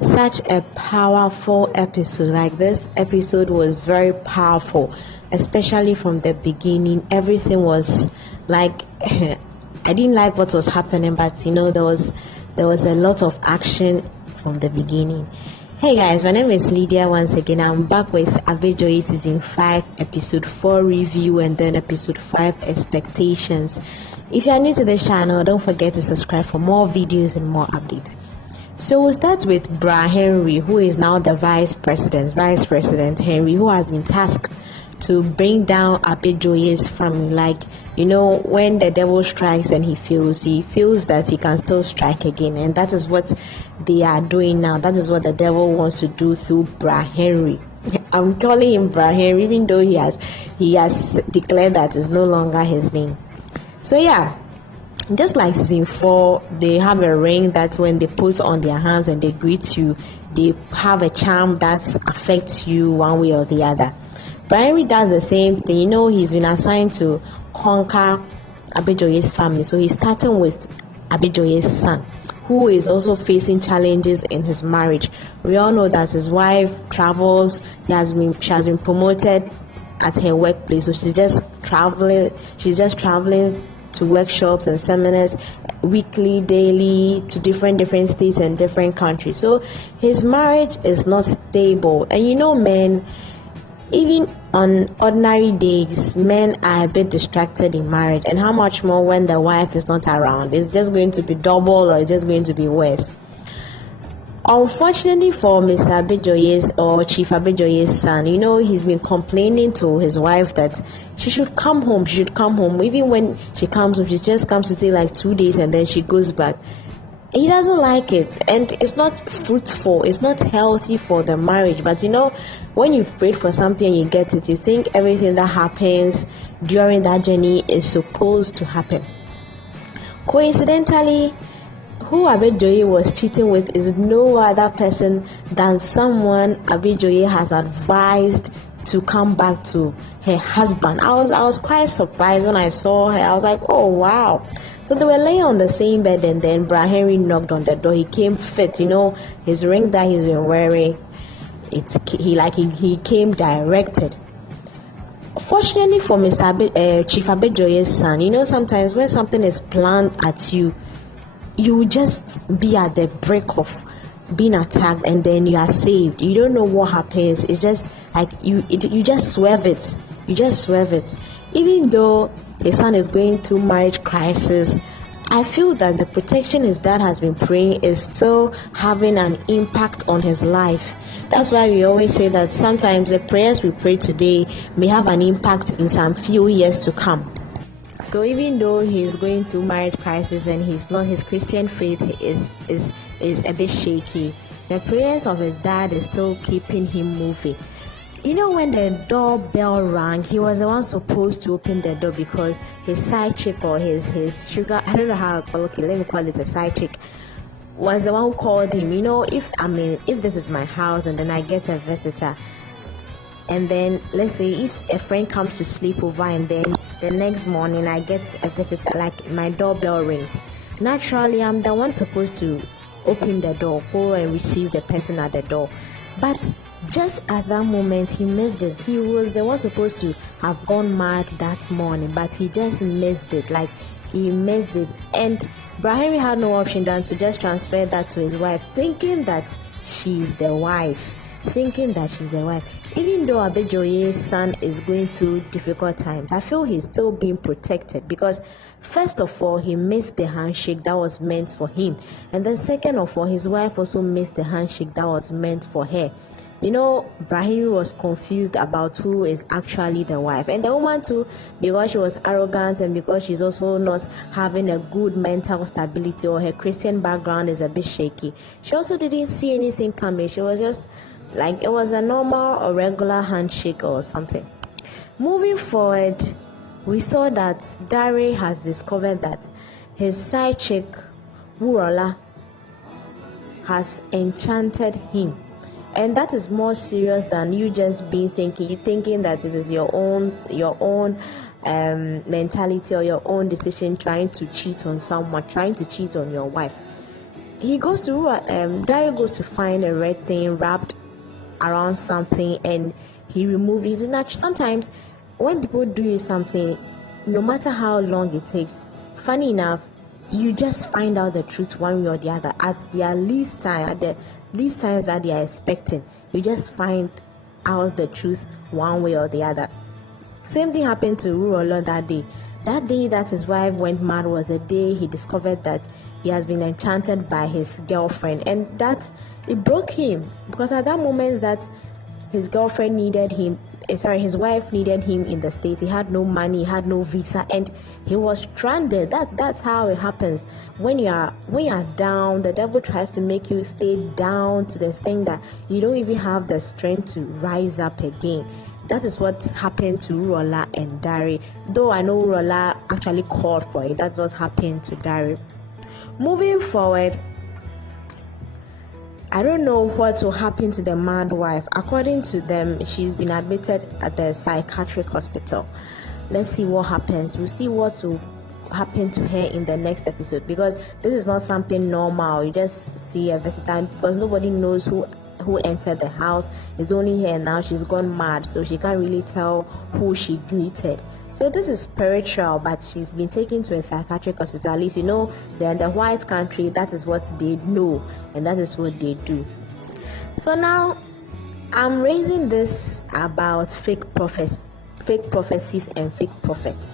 Such a powerful episode. Like, this episode was very powerful, especially from the beginning. Everything was like I didn't like what was happening, but there was a lot of action from the beginning. Hey guys, my name is Lydia. Once again, I'm back with Abejoye season 5 episode 4 review and then episode 5 expectations. If you are new to this channel, don't forget to subscribe for more videos and more updates. So we'll start with Bra Henry, who is now the Vice President Henry, who has been tasked to bring down Abejoye's family. Like, when the devil strikes and he feels that he can still strike again, and that is what they are doing now. That is what the devil wants to do through Bra Henry. I'm calling him Bra Henry, even though he has declared that is no longer his name. So yeah, just like season 4, they have a ring that when they put on their hands and they greet you, they have a charm that affects you one way or the other. Henry does the same thing. He's been assigned to conquer Abejoye's family. So he's starting with Abejoye's son, who is also facing challenges in his marriage. We all know that his wife travels. She has been promoted at her workplace, so she's just traveling to workshops and seminars weekly, daily, to different states and different countries. So his marriage is not stable. And men, even on ordinary days, men are a bit distracted in marriage, and how much more when the wife is not around? It's just going to be double, or it's just going to be worse. Unfortunately for Mr. Abejoye's or Chief Abejoye's son, he's been complaining to his wife that she should come home. Even when she comes home, she just comes to stay like 2 days and then she goes back. He doesn't like it, and it's not fruitful. It's not healthy for the marriage. But when you've prayed for something and you get it, you think everything that happens during that journey is supposed to happen. Coincidentally, who Abejoye was cheating with is no other person than someone Abejoye has advised to come back to her husband. I was quite surprised when I saw her. I was like, oh wow. So they were laying on the same bed, and then Bra Henry knocked on the door. He came fit, his ring that he's been wearing. He came directed. Fortunately for Chief Abejoye's son, sometimes when something is planned at you, you just be at the brink of being attacked, and then you are saved. You don't know what happens. It's just like you just swerve it. You just swerve it. Even though his son is going through marriage crisis, I feel that the protection his dad has been praying is still having an impact on his life. That's why we always say that sometimes the prayers we pray today may have an impact in some few years to come. So even though he's going through marriage crisis and his Christian faith is a bit shaky, the prayers of his dad is still keeping him moving. When the doorbell rang, he was the one supposed to open the door because his side chick or his sugar, I don't know how, okay, let me call it a side chick, was the one who called him. If this is my house and then I get a visitor, and then let's say if a friend comes to sleep over and then the next morning I get a visitor, like my doorbell rings, naturally I'm the one supposed to open the door, go and receive the person at the door. But just at that moment he missed it. He was the one supposed to have gone mad that morning, but he just missed it. And Bra Henry had no option than to just transfer that to his wife, thinking that she's the wife. Even though Abejoye's son is going through difficult times, I feel he's still being protected because first of all, he missed the handshake that was meant for him, and then second of all, his wife also missed the handshake that was meant for her. Bra Henry was confused about who is actually the wife, and the woman too, because she was arrogant and because she's also not having a good mental stability, or her Christian background is a bit shaky. She also didn't see anything coming. She was just like it was a normal or regular handshake or something. Moving forward, we saw that Dare has discovered that his side chick Wurola has enchanted him, and that is more serious than you just thinking that it is your own mentality or your own decision trying to cheat on someone, trying to cheat on your wife. he goes to Dario goes to find a red thing wrapped around something, and he removed it. Sometimes when people do something, no matter how long it takes, funny enough, you just find out the truth one way or the other at the least times that they are expecting. You just find out the truth one way or the other. Same thing happened to Ruolo that day. That day that his wife went mad was the day he discovered that he has been enchanted by his girlfriend, and that it broke him, because at that moment that his girlfriend needed him, his wife needed him in the States. He had no money, he had no visa, and he was stranded. That's how it happens. When you are down, the devil tries to make you stay down to the extent that you don't even have the strength to rise up again. That is what happened to Urola and Dari. Though I know Urola actually called for it, that's what happened to Dari. Moving forward, I don't know what will happen to the mad wife. According to them, she's been admitted at the psychiatric hospital. Let's see what happens. We'll see what will happen to her in the next episode, because this is not something normal. You just see a visitor, because nobody knows who entered the house. It's only her now. She's gone mad, so she can't really tell who she greeted. So this is spiritual, but she's been taken to a psychiatric hospital. At least, they're in the white country. That is what they know, and that is what they do. So now I'm raising this about fake prophecies and fake prophets.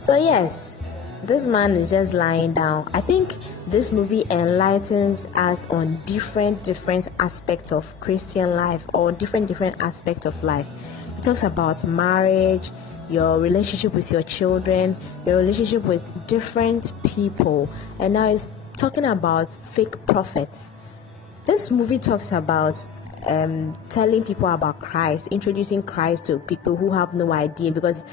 So yes, this man is just lying down. I think this movie enlightens us on different aspects of Christian life, or different aspects of life. It talks about marriage, your relationship with your children, your relationship with different people, and now it's talking about fake prophets. This movie talks about telling people about Christ, introducing Christ to people who have no idea, because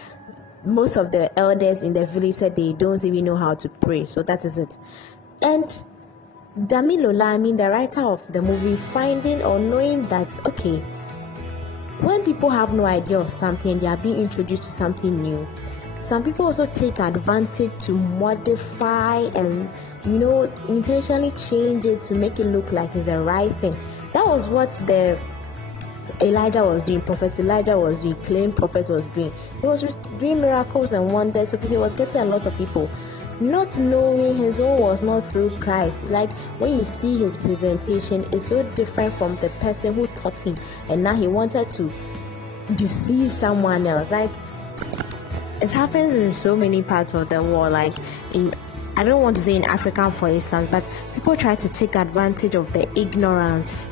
most of the elders in the village said they don't even know how to pray. So that is it. And Damilola, the writer of the movie, finding or knowing that, okay, when people have no idea of something, they are being introduced to something new. Some people also take advantage to modify and, intentionally change it to make it look like it's the right thing. That was what Elijah was doing, Prophet Elijah was doing, claimed prophet was doing. He was doing miracles and wonders, so he was getting a lot of people, not knowing his own was not through Christ. Like when you see his presentation, it's so different from the person who taught him, and now he wanted to deceive someone else. Like it happens in so many parts of the world, like I don't want to say in Africa for instance, but people try to take advantage of the ignorance,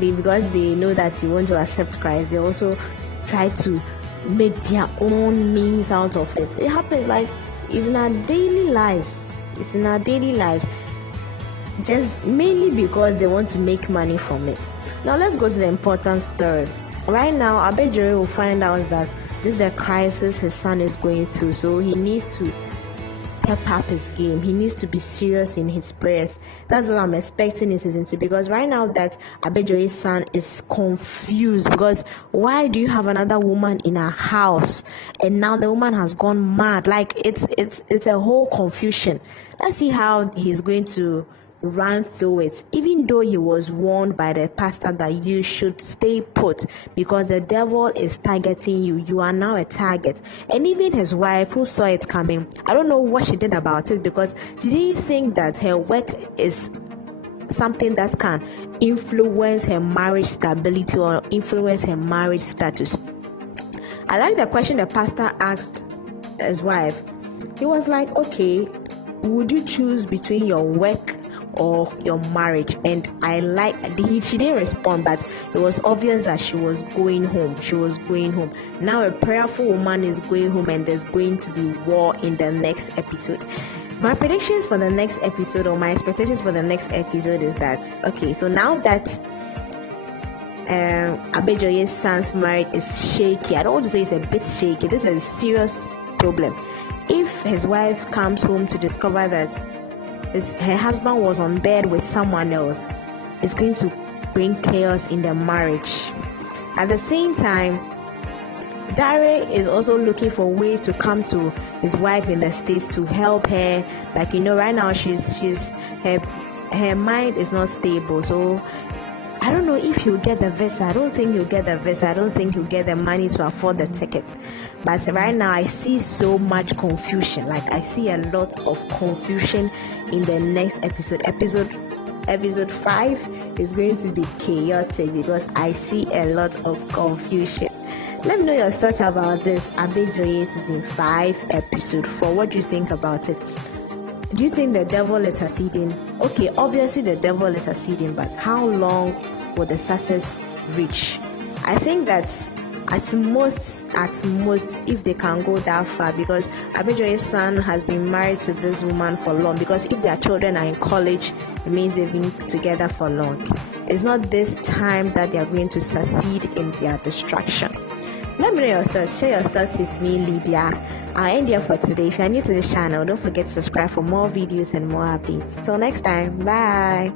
because they know that you want to accept Christ. They also try to make their own means out of it. It happens, like it's in our daily lives. Just mainly because they want to make money from it. Now let's go to the important story. Right now, Abejoye will find out that this is the crisis his son is going through, so he needs to step up his game. He needs to be serious in his prayers. That's what I'm expecting in season 2, because right now that Abejoye's son is confused, because why do you have another woman in our house, and now the woman has gone mad? Like it's a whole confusion. Let's see how he's going to run through it, even though he was warned by the pastor that you should stay put because the devil is targeting you. You are now a target. And even his wife, who saw it coming, I don't know what she did about it, because she didn't think that her work is something that can influence her marriage stability or influence her marriage status. I like the question the pastor asked his wife. He was like, okay, would you choose between your work or your marriage? And she didn't respond, but it was obvious that she was going home. Now a prayerful woman is going home, and there's going to be war in the next episode. My predictions for the next episode, or my expectations for the next episode, is that, okay, so now that Abejoye's son's marriage is shaky, I don't want to say it's a bit shaky, this is a serious problem. If his wife comes home to discover that her husband was on bed with someone else, it's going to bring chaos in the marriage. At the same time, Dare is also looking for ways to come to his wife in the States to help her. Like, right now she's her her mind is not stable. So I don't know if he'll get the visa. I don't think he'll get the visa. I don't think he'll get the money to afford the ticket. But right now I see so much confusion. Like I see a lot of confusion in the next episode. Episode 5 is going to be chaotic because I see a lot of confusion. Let me know your thoughts about this Abejoye season 5 episode 4. What do you think about it? Do you think the devil is succeeding? Okay, obviously the devil is succeeding, but how long will the success reach? I think that at most, if they can go that far, because Abejoye's son has been married to this woman for long, because if their children are in college, it means they've been together for long. It's not this time that they are going to succeed in their destruction. Let me know your thoughts. Share your thoughts with me, Lydia. I'll end here for today. If you're new to the channel, don't forget to subscribe for more videos and more updates. Till next time, bye.